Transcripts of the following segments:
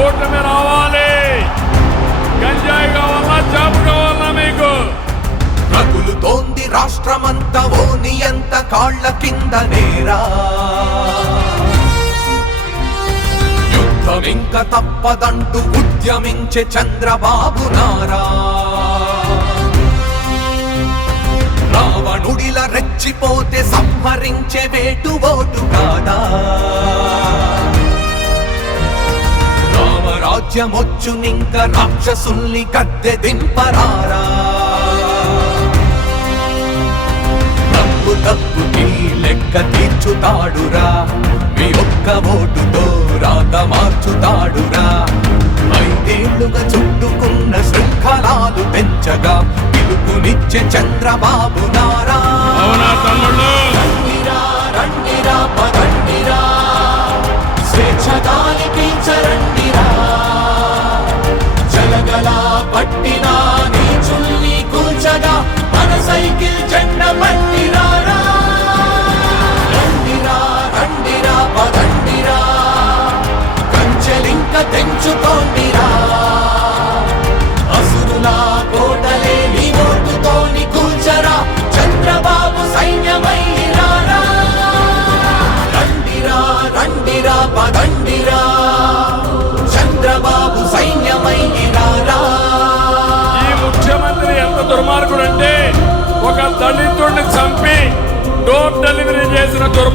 కూటమి రావాలి. గంజాయి కావాలా? చాపు కావాలా మీకు? రగులుతోంది రాష్ట్రమంతా ఓని ఎంత కాళ్ళ కింద నేరా. యుద్ధమింక తప్పదంటూ ఉద్యమించే చంద్రబాబు నారా. రావణుడిలా రెచ్చిపోతే సంహరించే వేటు ఓటు కాదా? రామరాజ్యమొచ్చునింక రాక్షసుల్ని గద్దె దింపరారా? తప్పు తప్పు లెక్క తీర్చుతాడురా. మీ ఒక్క ఓటుతో రాత మార్చుతాడురా. ఐదేళ్ళుగా చుట్టుకున్న శృంఖలాలు పెంచగా పిలుపునిచ్చే చంద్రబాబు నారా.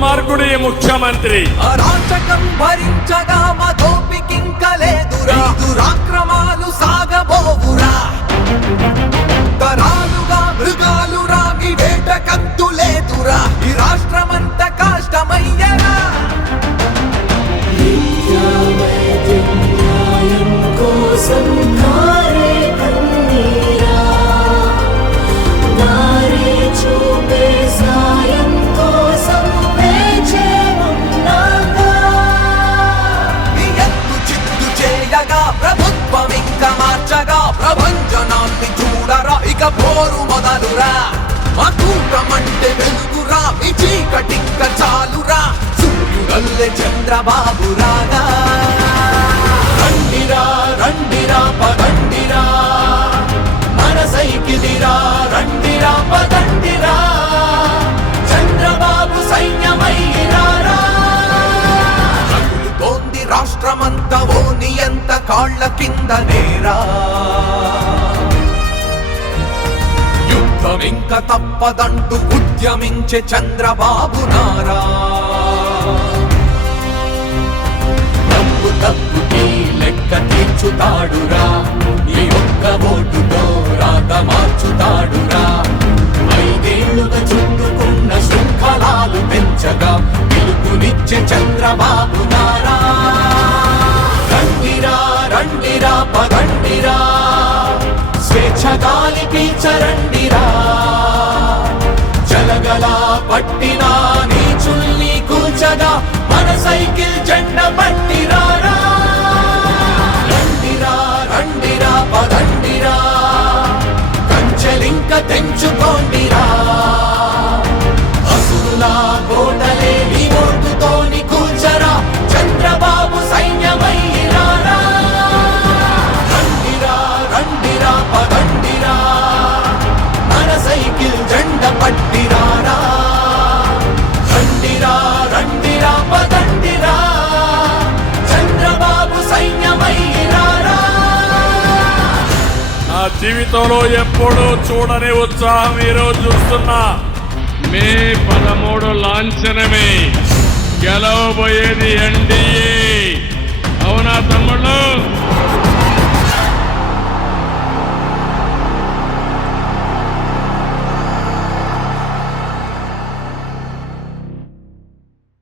దుర్మార్గుడు ముఖ్యమంత్రి. అరాచకం భరించగా మా చంద్రబాబు రాగా. రండిరా రండిరా పగండిరా మన సైకిదిరా రండిరా పగండిరా చంద్రబాబు సైన్యమై రారా రాష్ట్రమంతా ఓని ఎంత కాళ్ళ కింద నేరా. యుద్ధం తప్పదంటూ ఉద్యమించే చంద్రబాబు నారా. మార్చుతాడురా నీ ఒక్క ఓటుతో రాత మార్చుతాడురా. ఐదేళ్ళుగా చుట్టుకున్న శృంఖలాలు పెంచగా పిలుపునిచ్చే చంద్రబాబు నారా. రండిరా రండిరా పదండిరా. స్వేచ్ఛ గాలి పీచరండిరా. జలగల పట్టినా నీచుల్ని కూల్చగా మన సైకిల్ జెండ పట్టిరా. జీవితంలో ఎప్పుడూ చూడని ఉత్సాహం ఈరోజు చూస్తున్నా మే పదమూడు లాంఛనమే. గెలవబోయేది ఎన్డీఏ.